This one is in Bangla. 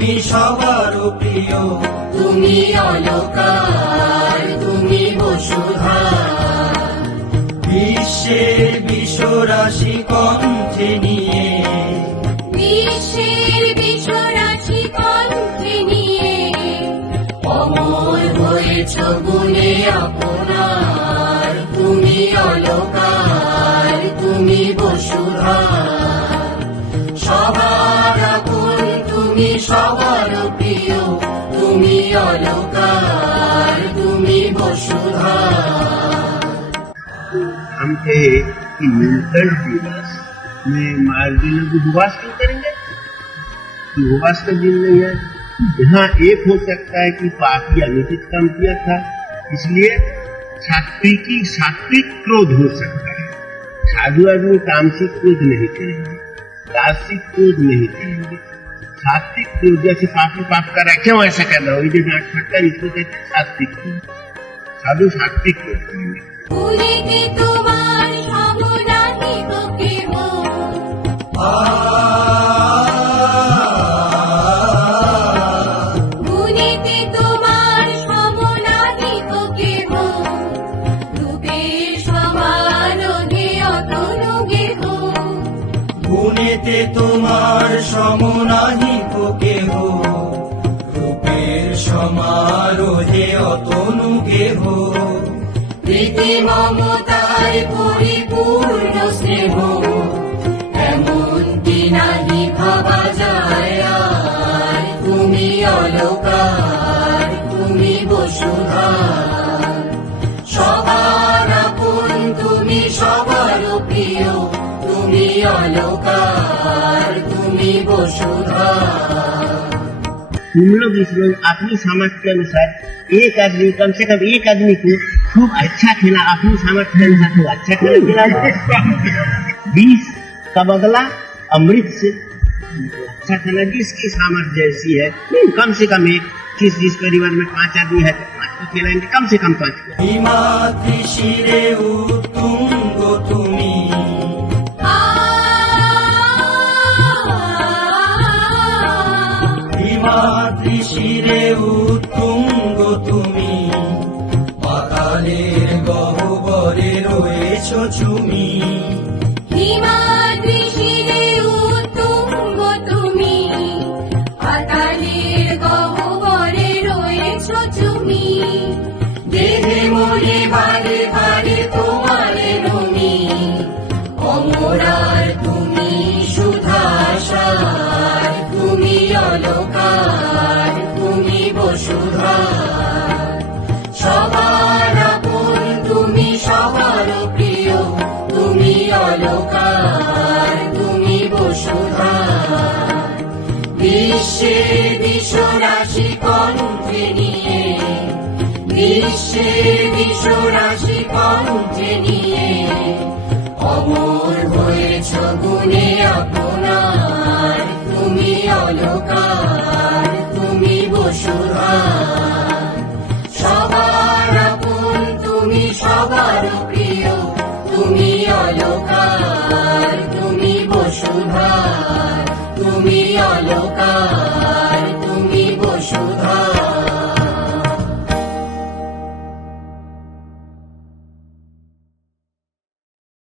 তুমি সবার প্রিয়, তুমি অলকার, তুমি বসুধা। বিশ্বের বিশ্বরাশি কণ্ঠে নিয়ে, বিশ্বের বিশ্বরাশি কণ্ঠে নিয়ে, অমর হয়েছ গুণে আপনার। তুমি অলকার, তুমি বসুধা। সবার আপন, তুমি সবার প্রিয়, তুমি অলকার, তুমি বসুধা। हम थे कि मिलकर दिवस में मार्जिनों को उपवास क्यों करेंगे? उपवास का दिन नहीं है। यहाँ एक हो सकता है कि पापी अनुचित काम किया था, इसलिए सात्विक क्रोध हो सकता है। साधु आदमी तामसिक क्रोध नहीं करेंगे, राजसिक क्रोध नहीं करेंगे। सात्विक क्रोध, जैसे पापी पाप कर रहा है, क्यों ऐसा कर रहा हो, ये डांट फटता है, इसको कहते हैं सात्विक क्रोध। साधु सात्विक क्रोध करेंगे। ভুলিতে তোমার সমনাহিত কেহ, ভুলিতে তোমার সমনাহিত কেহ, রূপের সমারোহে অতনু গেহ। গুণেতে তোমার সমনাহিত কেহ, রূপের সমারোহে অতনু গেহ। প্রীতি মমতায় পরিপূর্ণ স্নেহ, এমন কি নাহি ভাবা যায় আর। তুমি অলকার, তুমি বসুধা। সবার আপন, তুমি সবার প্রিয়, তুমি অলকার, তুমি বসুধা। तुम लोग इस लोग अपनी सामर्थ्य के अनुसार एक आदमी, कम से कम एक आदमी को खूब अच्छा खेला, अपनी सामर्थ्य के अनुसार खूब अच्छा खेला खिला। 20 का बदला अमृत से अच्छा खेला, जिसकी सामर्थ्य जैसी है। कम से कम एक, जिस परिवार में 5 आदमी है तो 5 को खिलाएंगे, कम से कम 5 को। হিমাদ্রি শিরে উত্তুঙ্গ তুমি, হিমাদ্রি শিরে উত্তুঙ্গ তুমি, পাতালের গহ্বরে রয়েছ তুমি। হিমাদ্রি শিরে উত্তুঙ্গ তুমি, পাতালের গহ্বরে রয়েছ তুমি। দেহে মনে বারে বারে তোমারে নমি, অমরার তুমি সুধাসার। তুমি অলকার, তুমি বসুধা। সবার আপন, তুমি সবার প্রিয়, তুমি অলকার, তুমি বসুধা। বিশ্বের বিশ্বরাশি কণ্ঠে নিয়ে, বিশ্বের বিশ্বরাশি কণ্ঠে নিয়ে, অমর হয়েছ গুণে আপনার। তুমি অলকার, তুমি বসুধা। সবার আপন, তুমি সবার প্রিয়, তুমি অলকার, তুমি বসুধা। তুমি অলকার, তুমি বসুধা।